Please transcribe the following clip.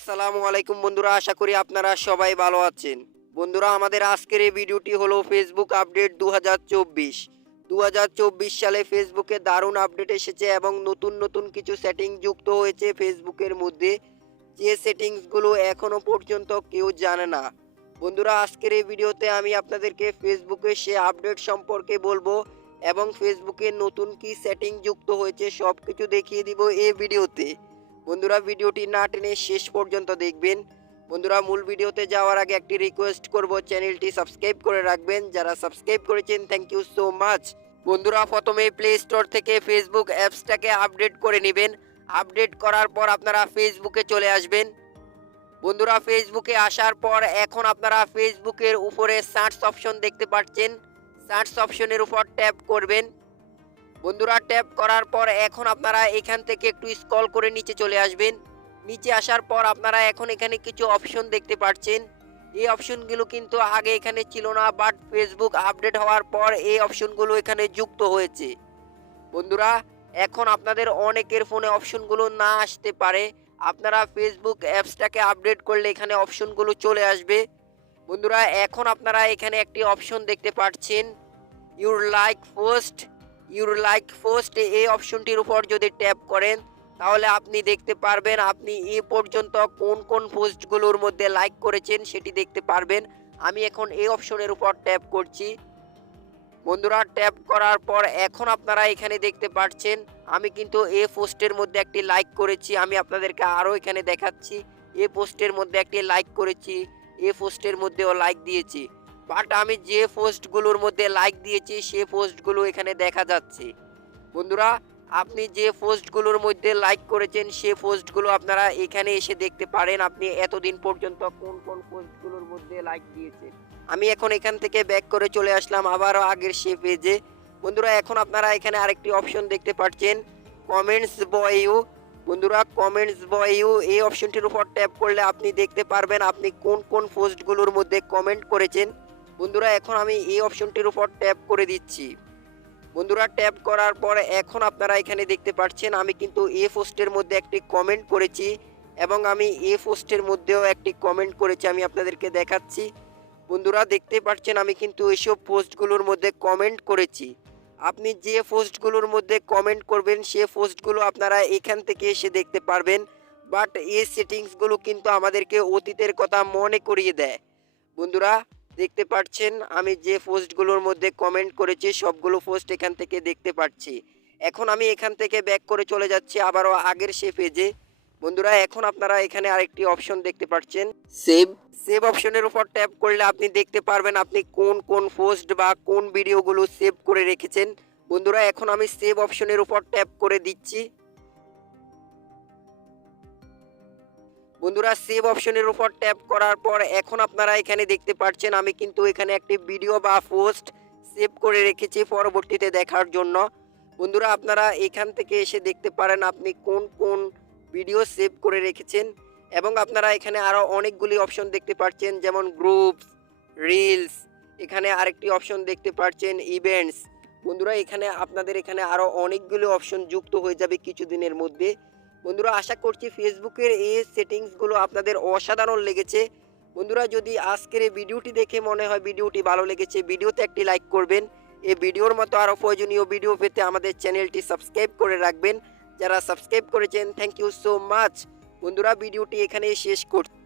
আসসালামু আলাইকুম বন্ধুরা, আশা করি আপনারা সবাই ভালো আছেন। বন্ধুরা, আমাদের আজকের এই ভিডিওটি হলো ফেসবুক আপডেট 2024। 2024 সালে ফেসবুকে দারুণ আপডেট এসেছে এবং নতুন নতুন কিছু সেটিং যুক্ত হয়েছে ফেসবুকের মধ্যে, যে সেটিংসগুলো এখনো পর্যন্ত কেউ জানে না। বন্ধুরা, আজকের এই ভিডিওতে আমি আপনাদেরকে ফেসবুকে সে আপডেট সম্পর্কে বলবো এবং ফেসবুকে নতুন কি সেটিং যুক্ত হয়েছে সব কিছু দেখিয়ে দিব এই ভিডিওতে। বন্ধুরা, ভিডিওটি না টেনে শেষ পর্যন্ত দেখবেন। বন্ধুরা, মূল ভিডিওতে যাওয়ার আগে একটি রিকোয়েস্ট করব, চ্যানেলটি সাবস্ক্রাইব করে রাখবেন। যারা সাবস্ক্রাইব করেছেন থ্যাংক ইউ সো মাচ। বন্ধুরা, প্রথমে প্লে স্টোর থেকে ফেসবুক অ্যাপসটাকে আপডেট করে নেবেন। আপডেট করার পর আপনারা ফেসবুকে চলে আসবেন। বন্ধুরা, ফেসবুকে আসার পর এখন আপনারা ফেসবুকের উপরে সার্চ অপশন দেখতে পাচ্ছেন। সার্চ অপশনের উপর ট্যাপ করবেন। বন্ধুরা, ট্যাপ করার পর এখন আপনারা এখান থেকে একটু স্ক্রল করে নিচে চলে আসবেন। নিচে আসার পর আপনারা এখন এখানে কিছু অপশন দেখতে পাচ্ছেন। এই অপশনগুলো কিন্তু আগে এখানে ছিল না, বাট ফেসবুক আপডেট হওয়ার পর এই অপশনগুলো এখানে যুক্ত হয়েছে। বন্ধুরা, এখন আপনাদের অনেকের ফোনে অপশনগুলো না আসতে পারে। আপনারা ফেসবুক অ্যাপসটাকে আপডেট করলে এখানে অপশনগুলো চলে আসবে। বন্ধুরা, এখন আপনারা এখানে একটি অপশন দেখতে পাচ্ছেন, ইউর লাইক পোস্ট। এই অপশনটির উপর যদি ট্যাপ করেন তাহলে আপনি দেখতে পারবেন আপনি এ পর্যন্ত কোন কোন পোস্টগুলোর মধ্যে লাইক করেছেন সেটি দেখতে পারবেন। আমি এখন এই অপশনের উপর ট্যাপ করছি। বন্ধুরা, ট্যাপ করার পর এখন আপনারা এখানে দেখতে পাচ্ছেন আমি কিন্তু এই পোস্টের মধ্যে একটি লাইক করেছি। আমি আপনাদেরকে আরও এখানে দেখাচ্ছি, এই পোস্টের মধ্যে একটি লাইক করেছি, এই পোস্টের মধ্যেও লাইক দিয়েছি। বাট আমি যে পোস্টগুলোর মধ্যে লাইক দিয়েছি সে পোস্টগুলো এখানে দেখা যাচ্ছে। বন্ধুরা, আপনি যে পোস্টগুলোর মধ্যে লাইক করেছেন সে পোস্টগুলো আপনারা এখানে এসে দেখতে পারেন আপনি এতদিন পর্যন্ত কোন কোন পোস্টগুলোর মধ্যে লাইক দিয়েছেন। আমি এখন এখান থেকে ব্যাক করে চলে আসলাম আবারও আগের সে পেজে। বন্ধুরা, এখন আপনারা এখানে আরেকটি অপশন দেখতে পাচ্ছেন, কমেন্টস বয় ইউ। বন্ধুরা, কমেন্টস বয় ইউ এই অপশনটির উপর ট্যাপ করলে আপনি দেখতে পারবেন আপনি কোন কোন পোস্টগুলোর মধ্যে কমেন্ট করেছেন। বন্ধুরা, এখন আমি এই অপশনটির উপর ট্যাপ করে দিচ্ছি। বন্ধুরা, ট্যাপ করার পর এখন আপনারা এখানে দেখতে পাচ্ছেন আমি কিন্তু এ পোস্টের মধ্যে একটি কমেন্ট করেছি এবং আমি এ পোস্টের মধ্যেও একটি কমেন্ট করেছি। আমি আপনাদেরকে দেখাচ্ছি। বন্ধুরা, দেখতে পাচ্ছেন আমি কিন্তু এসব পোস্টগুলোর মধ্যে কমেন্ট করেছি। আপনি যে পোস্টগুলোর মধ্যে কমেন্ট করবেন সে পোস্টগুলো আপনারা এখান থেকে এসে দেখতে পারবেন। বাট এই সেটিংসগুলো কিন্তু আমাদেরকে অতীতের কথা মনে করিয়ে দেয়। বন্ধুরা, দেখতে পাচ্ছেন আমি যে পোস্টগুলোর মধ্যে কমেন্ট করেছি সবগুলো পোস্ট এখান থেকে দেখতে পাচ্ছি। এখন আমি এখান থেকে ব্যাক করে চলে যাচ্ছি আবারও আগের সে পেজে। বন্ধুরা, এখন আপনারা এখানে আরেকটি অপশন দেখতে পাচ্ছেন, সেভ। সেভ অপশনের উপর ট্যাপ করলে আপনি দেখতে পারবেন আপনি কোন কোন পোস্ট বা কোন ভিডিওগুলো সেভ করে রেখেছেন। বন্ধুরা, এখন আমি সেভ অপশনের উপর ট্যাপ করে দিচ্ছি। বন্ধুরা, সেভ অপশনের উপর ট্যাপ করার পর এখন আপনারা এখানে দেখতে পাচ্ছেন আমি কিন্তু এখানে একটি ভিডিও বা পোস্ট সেভ করে রেখেছি পরবর্তীতে দেখার জন্য। বন্ধুরা, আপনারা এখান থেকে এসে দেখতে পারেন আপনি কোন কোন ভিডিও সেভ করে রেখেছেন এবং আপনারা এখানে আরও অনেকগুলি অপশন দেখতে পাচ্ছেন, যেমন গ্রুপস, রিলস। এখানে আরেকটি অপশন দেখতে পাচ্ছেন, ইভেন্টস। বন্ধুরা, এখানে আপনাদের এখানে আরও অনেকগুলো অপশন যুক্ত হয়ে যাবে কিছুদিনের মধ্যে। বন্ধুরা, আশা করছি ফেসবুকের এই সেটিংসগুলো আপনাদের অসাধারণ লেগেছে। বন্ধুরা, যদি আজকের এই ভিডিওটি দেখে মনে হয় ভিডিওটি ভালো লেগেছে, ভিডিওতে একটি লাইক করবেন। এই ভিডিওর মতো আরও প্রয়োজনীয় ভিডিও পেতে আমাদের চ্যানেলটি সাবস্ক্রাইব করে রাখবেন। যারা সাবস্ক্রাইব করেছেন থ্যাংক ইউ সো মাচ। বন্ধুরা, ভিডিওটি এখানেই শেষ করছি।